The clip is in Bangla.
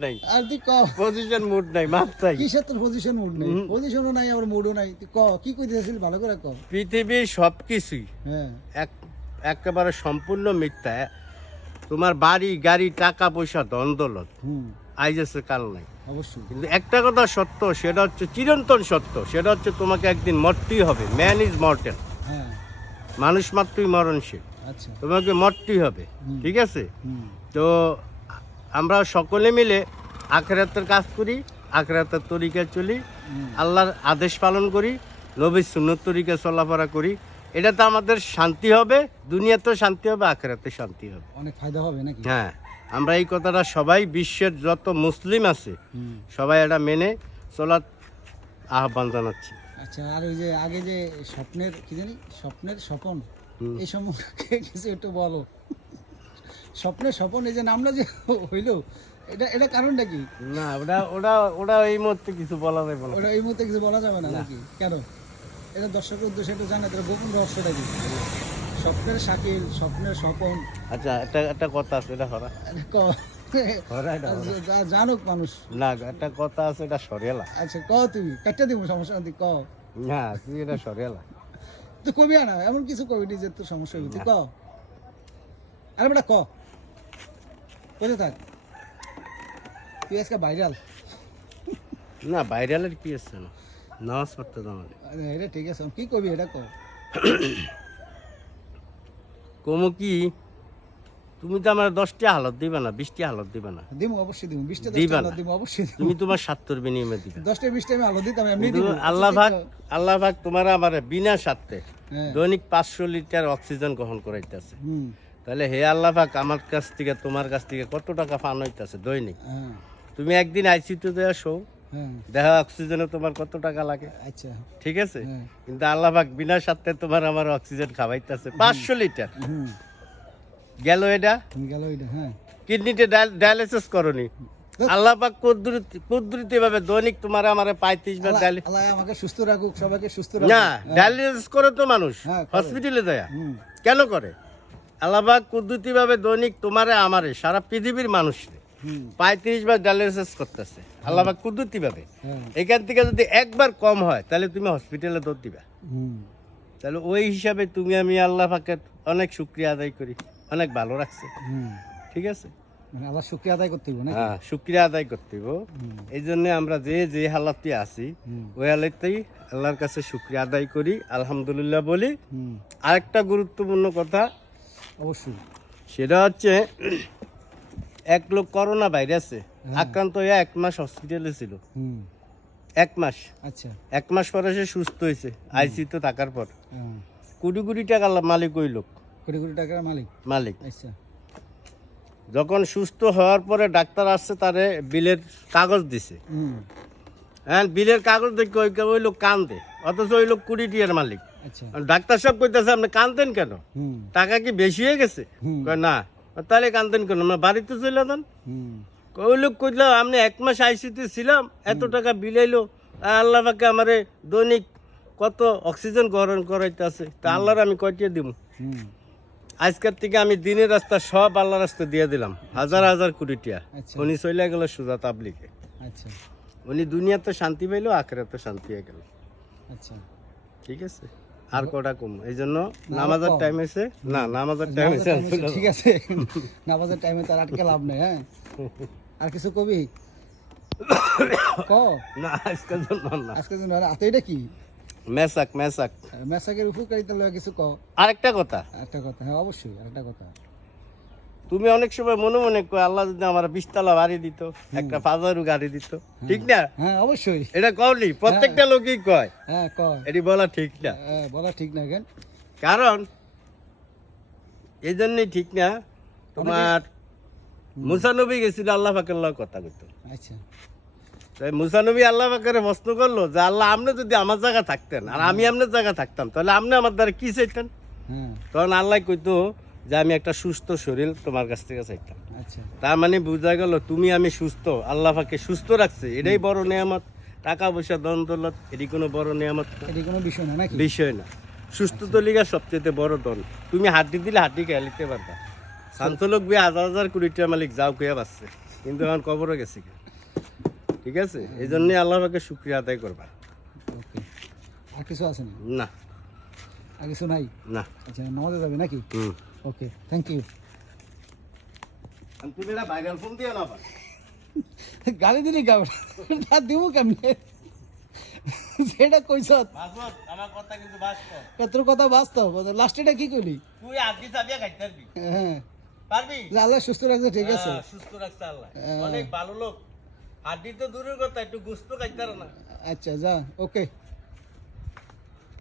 নাই। আর তুই ক? পজিশন মুড নাই মাপ চাই। কিসের তোর পজিশন মুড নেই? হুম। পজিশনও নাই আবার মুডও নাই। তুই ক? কি কইতেছিস ভালো করে ক। পৃথিবীর সবকিছুই হ্যাঁ। এক একেবারে সম্পূর্ণ মিথ্যা। তোমার বাড়ি গাড়ি টাকা পয়সা আইজ আছে কাল নাই। অবশ্যই। কিন্তু একটা কথা সত্য সেটা হচ্ছে চিরন্তন সত্য। সেটা হচ্ছে তোমাকে একদিন মরতেই হবে। ম্যান ইজ মর্টেল হ্যাঁ। মানুষ মাত্রই মরণশীল। আচ্ছা। তোমাকে মরতেই হবে। ঠিক আছে? তো আমরা সকলে মিলে আখেরাতের কাজ করি আখেরাতের তরিকা চলি। আল্লাহর আদেশ পালন করি নবীর সুন্নত তরিকা চলাফেরা করি। এটাতে আমাদের শান্তি হবে দুনিয়াতেও শান্তি হবে আখেরাতে শান্তি হবে। অনেক ফায়দা হবে নাকি? হ্যাঁ আমরা এই কথাটা সবাই বিশ্বের যত মুসলিম আছে সবাই এটা মেনে চলার আহ্বান জানাচ্ছি। আচ্ছা আর ওই যে আগে যে স্বপ্নের কি জানি স্বপ্নের স্বপন এই সম্পর্কে কিছু একটু বলো। স্বপ্নের স্বপন এই যে নামটা যে হইল এটা এটা কারণটা কি? না ওটা ওটা ওটা এই মুহূর্তে কিছু বলা যাবে না। ওটা এই মুহূর্তে কিছু বলা যাবে না নাকি? কেন? এটা দর্শকের উদ্দেশ্যে একটু জানা তোর গোপন রহস্যটা কি? স্বপ্নের শাকিল স্বপ্নের স্বপন। আচ্ছা একটা একটা কথা আছে এটা হরা যা- জানুক মানুষ। না একটা কথা আছে এটা সরিয়ালা। আচ্ছা ক তুমি কাটতে দিব সমস্যা নেই ক? না তুই এটা সরিয়ালা। তুই কবি না এমন কিছু কবি নি যে তোর সমস্যা হবে তুই ক? আরে বেটা ক? কোথায় থাক? তুই আজকে ভাইরাল না ভাইরালের কি আছে? না নামাজ পড়তে তো এটা ঠিক আছে। কি কবি এটা ক কমু কি? তুমি তো আমার দশটা হালত দিবে না বিশটি হালত দিবে না। দিমু অবশ্যই দিমু। বিশটা দিবা না। দিমু অবশ্যই তুমি তোমার স্বার্থর বিনিময়ে দিবে। দশটা বিশটা আমি আলো দিতাম এমনি কিন্তু আল্লাহ ভাগ আল্লাহ ভাগ তোমার আমার বিনা স্বার্থে হ্যাঁ। দৈনিক পাঁচশো লিটার অক্সিজেন গ্রহণ করাইতেছে। তাহলে হে আল্লাহ পাক আমার কাছ থেকে তোমার কাছ থেকে কত টাকা পান হইতেছে দৈনিক? হ্যাঁ। তুমি একদিন আইসিতে দেওয়া শো হ্যাঁ। দেখা অক্সিজেনে তোমার কত টাকা লাগে। আচ্ছা। ঠিক আছে? হ্যাঁ। কিন্তু আল্লাহ পাক বিনা স্বার্থে তোমার আমার অক্সিজেন খাওয়াইতেছে। পাঁচশো লিটার গেল এটা? গেল হ্যাঁ। কিডনিতে ডায়ালিসিস করনি। আল্লাহ পাক কুদরতি কুদরতি ভাবে দৈনিক তোমার আমার পঁয়ত্রিশ বার আল্লাহ ডায়ালি আল্লাহ আমাকে সুস্থ রাখুক সবাইকে সুস্থ না ডায়ালিসিস করে তো মানুষ। হসপিটালে দেয়া। কেন করে? আল্লাহবাক কুদরতি ভাবে দৈনিক তোমারে আমারে সারা পৃথিবীর মানুষ পঁয়ত্রিশ বার ডায়ালিসিস করতেছে। আল্লাহবাক কুদরতি ভাবে হ্যাঁ। এখান থেকে যদি একবার কম হয় তাহলে তুমি হসপিটালে দৌড় দিবা। তাহলে ওই হিসাবে তুমি আমি আল্লাহ পাকের অনেক শুক্রিয়া আদায় করি। অনেক ভালো রাখছে ঠিক আছে? মানে আবার শুক্রিয়া আদায় করতে হবে হ্যাঁ শুক্রিয়া আদায় করতে এই জন্য আমরা যে যে হালাতে আছি ওই হালাতেই আল্লাহর কাছে শুক্রিয়া আদায় করি। আলহামদুলিল্লাহ বলি। আরেকটা গুরুত্বপূর্ণ কথা অবশ্যই। সেটা হচ্ছে এক লোক করোনা ভাইরাসে আক্রান্ত হয়ে এক মাস হসপিটালে ছিল। এক মাস। আচ্ছা। এক মাস পরে সে সুস্থ হয়েছে আইসিতে থাকার পর। হ্যাঁ। কোটি কোটি টাকা মালিক ওই লোক। কোটি কোটি টাকার মালিক? মালিক। আচ্ছা। যখন সুস্থ হওয়ার পরে ডাক্তার আসছে তারে বিলের কাগজ দিছে। হ্যাঁ বিলের কাগজ দেখে ওই লোক কান্দে। অথচ ওই লোক কুড়ি টিয়ার মালিক। ডাক্তার সব কইতেছে আপনি কান্দেন কেন? টাকা কি বেশি হয়ে গেছে। না। তাহলে কান্দেন কেন? আমরা বাড়িতে চলে হুম। ওই লোক কইল আপনি এক মাস আইসিতে ছিলাম এত টাকা বিলাইলো। আল্লাহ পাকে আমারে দৈনিক কত অক্সিজেন গ্রহণ করাইতে আছে। তা আল্লাহর আমি কয়টিয়ে দিব আজকের থেকে আমি দিনের রাস্তা সব আল্লাহ রাস্তা দিয়ে দিলাম। হাজার হাজার কোটি টিয়া। আচ্ছা। উনি চলে গেল সুজা তাবলিকে আচ্ছা। উনি দুনিয়াতে শান্তি পাইলো আখেরাতে শান্তি হয়ে গেল। আচ্ছা। ঠিক আছে? আর কটা কম? এই জন্য নামাজের টাইম এসে না নামাজের টাইম হয়েছে, ঠিক আছে। নামাজের টাইমে তার আটকে লাভ নেই হ্যাঁ? আর কিছু কবি? ক? না আজকের জন্য না। আজকে জন্য আতে এটা কি? মেসাক মেসাক। মেসাকের উপকারিতা লয় কিছু ক? আরেকটা কথা। একটা কথা হ্যাঁ অবশ্যই আরেকটা কথা। তুমি অনেক সময় মনে মনে কয় আল্লাহ যদি আমার বিশতলা বাড়ি দিত একটা ফাজারু গাড়ি দিত। ঠিক না? হ্যাঁ অবশ্যই। এটা কওনি প্রত্যেকটা লোকই কয়। হ্যাঁ ক এটি বলা ঠিক না। হ্যাঁ, বলা ঠিক না কেন? কারণ এই জন্যই ঠিক না তোমার মুসানবী গেছিল আল্লাহ পাকের লগে কথা কইতো। আচ্ছা। তাই মুসানবী আল্লাহ পাকের প্রশ্ন করল যে আল্লাহ আপনি যদি আমার জায়গা থাকতেন আর আমি আপনার জায়গা থাকতাম তাহলে আপনি আমার দ্বারা কি চাইতেন? হ্যাঁ। তখন আল্লাহ কইতো যে আমি একটা সুস্থ শরীর তোমার কাছ থেকে চাইতাম। আচ্ছা। তার মানে বোঝা গেল তুমি আমি সুস্থ আল্লাহ পাকে সুস্থ রাখছে এটাই বড় নিয়ামত। টাকা পয়সা দন দৌলত এটি কোনো বড় নিয়ামত এটি কোনো বিষয় না নাকি? বিষয় না। সুস্থ তলিকা লিগা সবচেয়ে বড় দল তুমি হাড্ডি দিলে হাড্ডি খেলিতে পারবা। শান্তলোক বি হাজার হাজার কোটি টাকা মালিক যাও কুয়া পাচ্ছে কিন্তু এখন কবরে গেছে ঠিক আছে? এই জন্য আল্লাহ পাকে শুক্রিয়া আদায় করবা। আর কিছু আছে না? না। আর কিছু নাই? না। আচ্ছা নামাজে যাবে নাকি? হুম। ওকে থ্যাংক ইউ তুমি এটা ভাইরাল ফোন দিও না গালি দিলি গাবে না দিব কেমনে? সেটা কইস। আমার কথা কিন্তু বাস্তব তোর কথা বাস্তব। লাস্টেটা কি কইলি তুই চাবিয়া খাইতে পারবি। হ্যাঁ। পারবি? আল্লাহ সুস্থ রাখছে ঠিক আছে। হ্যাঁ, সুস্থ রাখছে আল্লাহ। হ্যাঁ। অনেক ভালো লোক। হাড্ডি তো দূরের কথা একটু গুস্ত খাইতে পারে না। আচ্ছা যা ওকে